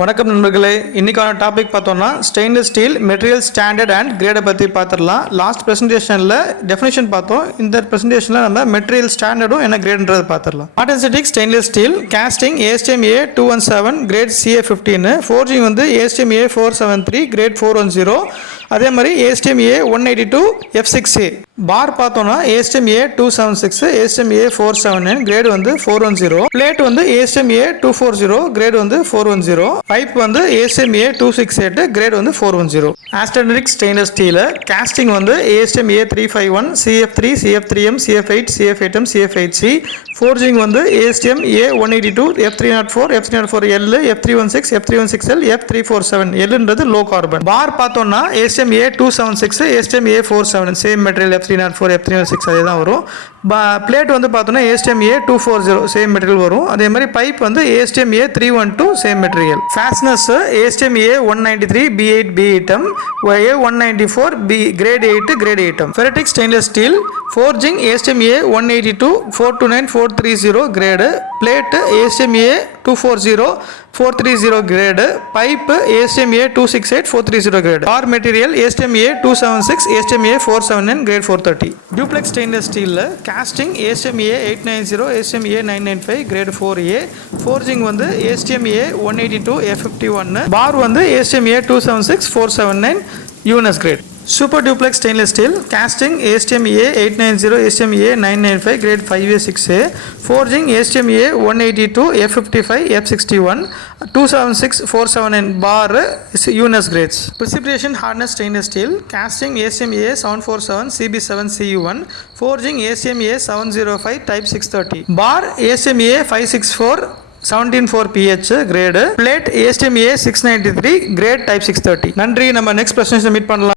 வணக்கம் நண்பர்களே, இன்னைக்கான டாபிக் பார்த்தோம்னா stainless steel material standard and கிரேடை பற்றி பார்த்துடலாம். லாஸ்ட் ப்ரெசன்டேஷனில் டெஃபினேஷன் பார்த்தோம். இந்த ப்ரெசன்டேஷனில் நம்ம மெட்டீரியல் ஸ்டாண்டர்டும் என்ன கிரேடுன்றது பார்த்துடலாம். Martensitic stainless steel casting ASTM A217 grade CA15, forging வந்து ASTM A473 கிரேட் 410, அதே மாதிரி ASTM A182 F6A. பார் பார்த்தோம்னா ASTM A276 ASTM A479 grade வந்து 410, பிளேட் வந்து ASTM A240 கிரேடு வந்து 410, பைப் வந்து ASTM A268 கிரேட் வந்து 410. ஆஸ்டெனிக் ஸ்டெயின்லெஸ் ஸ்டீல் காஸ்டிங் வந்து ASTM A351 CF3 CF3M CF8 CF8M CF8C, forging வந்து ASTM A182 F304 F304L F316 F316L F347. Lன்றது low carbon. Bar பார்த்தோம்னா ASTM A276 ASTM A47 same material F304 F306 அதே தான் வரும். Plate வந்து பார்த்தோம்னா ASTM A240 same material வரும். அதே மாதிரி பைப் வந்து ASTM A312 same material. Fasteners ASTM A193 B8 B8M A194 B grade 8 grade 8M. Ferritic stainless steel forging ASTM A182 429 430 grade, plate ASTM A240 430 grade, pipe ASTM A268 430 grade. Bar material ASTM A276 ASTM A479 grade 430. Duplex stainless ஸ்டீலில் casting ASTM A890 ASTM A995 grade 4A, forging வந்து ASTM A182 F51, bar வந்து ASTM A276 479 UNS grade. Super duplex stainless steel costing ASTM A890 ASTM A995 grade 5A 6A, forging ASTM A182 F55 F61 276 479 bar UNS grades. Precipitation hardness stainless steel casting ASTM A747 CB7 CU1, forging ASTM A705 type 630, bar ASTM A564 174 pH grade, plate ASTM A693 grade type 630. நன்றி. நம்ம next presentation meet பண்ணலாம்.